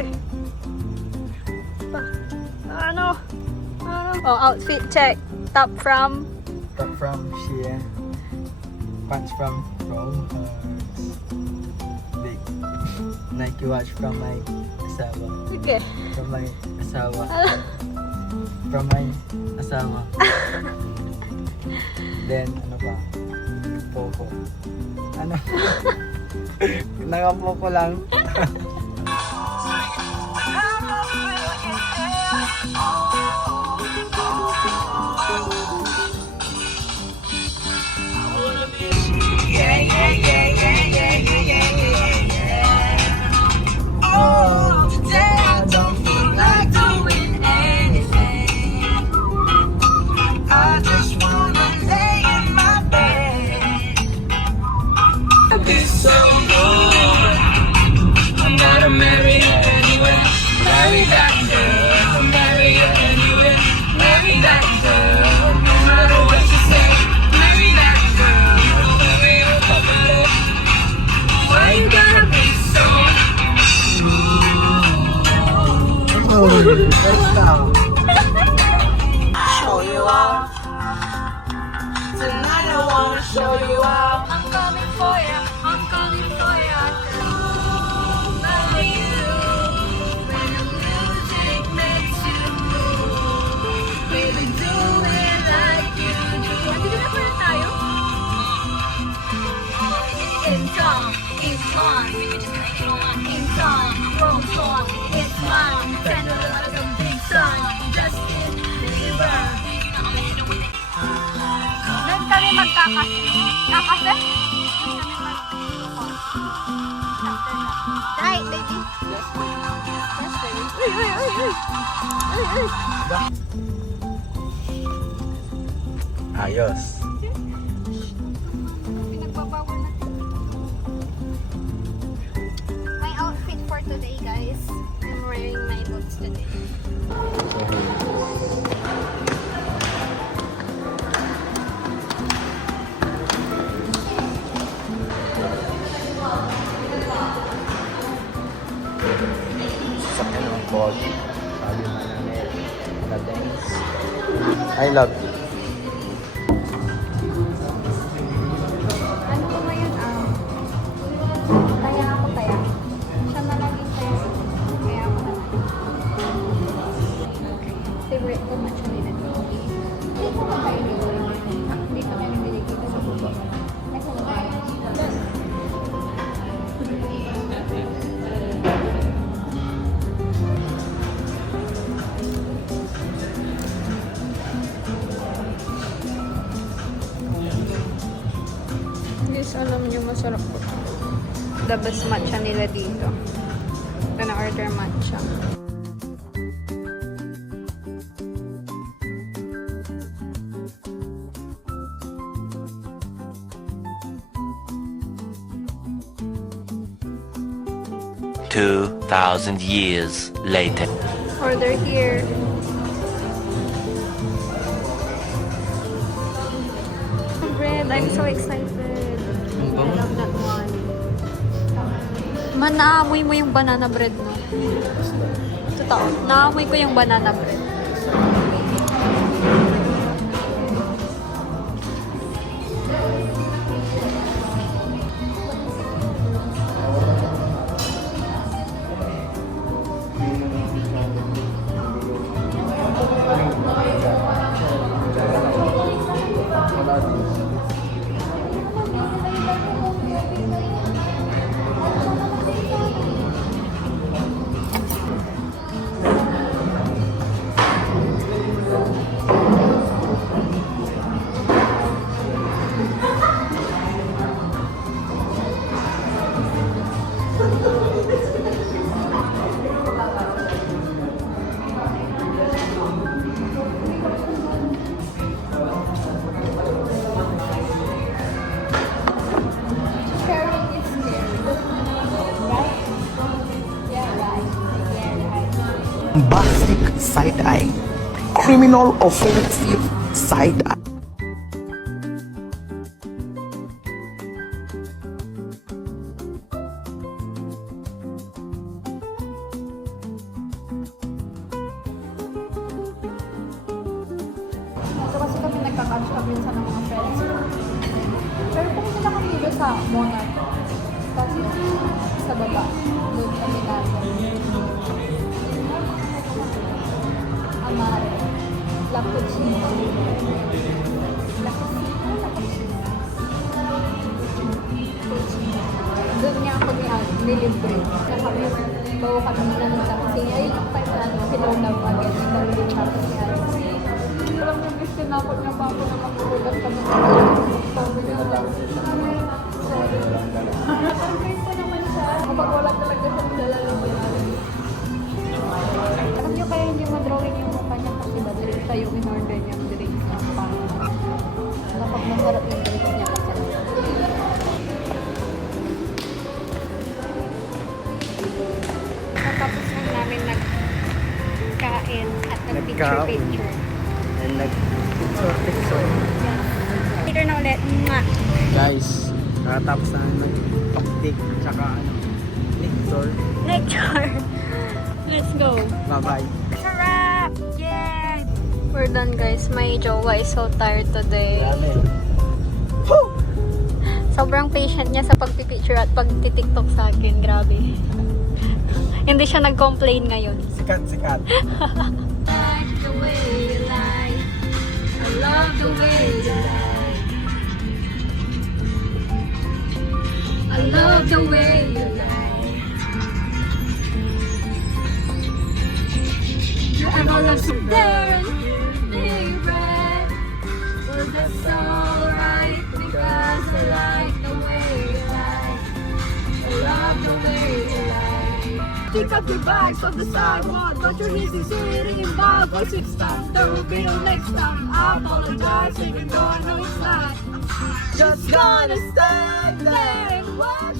Uy. Ano? Oh, outfit check. Top from Shein. Pants from Big. Nike watch from my asawa. Okay. From my asawa. From my asawa. Then, ano pa? Poco. Ano? Naka-poco lang. Let's go. Show you off. Tonight I wanna show you off. I'm coming for ya. I'm coming for ya. By you. When the music makes you move. Baby, do it like you do. Hindi na pala tayo? In song, in song. In song, roll song. It's mine. Send a lot of big song. Justin Bieber. Doon kami magkakasi. Kakasi? Right, baby? Yes, baby. Uy, uy, uy, uy. Uy, uy. Ayos. Pinagbabawal natin. My outfit for today, guys. I'm wearing my boots today. Sakyan ng body. Sabi mo na dance. I love you. Ano ko ngayon, taya ako, taya. Siya na lang yung taya. Kaya ako na lang. Favorite ko match nila dito. Hindi ko makain dito. Hindi pa kami binigay sa bubo. Ay, kung kaya. Guys, alam niyo masarap po. The best matcha nila dito. Gonna order matcha. $2,000 years later. Order here. Bread, I'm so excited. I love that one. Man, naamoy mo yung banana bread, no? Totoo. Naamoy ko yung banana bread. Bombastic side-eye, criminal offensive side-eye. mag-catch up minsan ng mga friends ko. Pero pumunta na kami dito sa Monat. Kasi sa baba, doon kami natin. Amare. La Cucina. La Cucina. La Cucina. Doon niya ako nilibre. Na kami, bago kami nanunta. Kasi ayun yung time na pinunab agad. Nagdalulit ako si Alex. Alam niyo, gusto na ako niya pa ako na makukulat kami. Sabi niya lang. Sorry. Nakakarapin ko naman siya. Kapag wala talaga siya nilalagay. Alam niyo kaya hindi ma-drawing yung mukha niya kasi ba drink siya yung in-order niyang drink na pang kapag masarap yung drink niya kasi. Tapos lang namin nagkain at nag-picture-picture. And nag-picture. Peter na ulit. Mwah! Guys, nakatapos na ng picnic tsaka picture. Lecture! Let's go! Bye-bye. Sarap! Yay! We're done guys. My jowa is so tired today. Grabe. Sobrang patient niya sa pagpipicture at pagtitiktok sa akin. Grabe. Hindi siya nag-complain ngayon. Sikat. The way you lie. I love the way you lie. I love the way you lie. You ever love to there and you red. Well, that's alright because I like the way you lie. I love the way you lie. Pick up your bags on the sidewalk. Got your easy sitting in bag. What's it stand? There will be no next time. I apologize even though I know it's not. Just gonna stand there and watch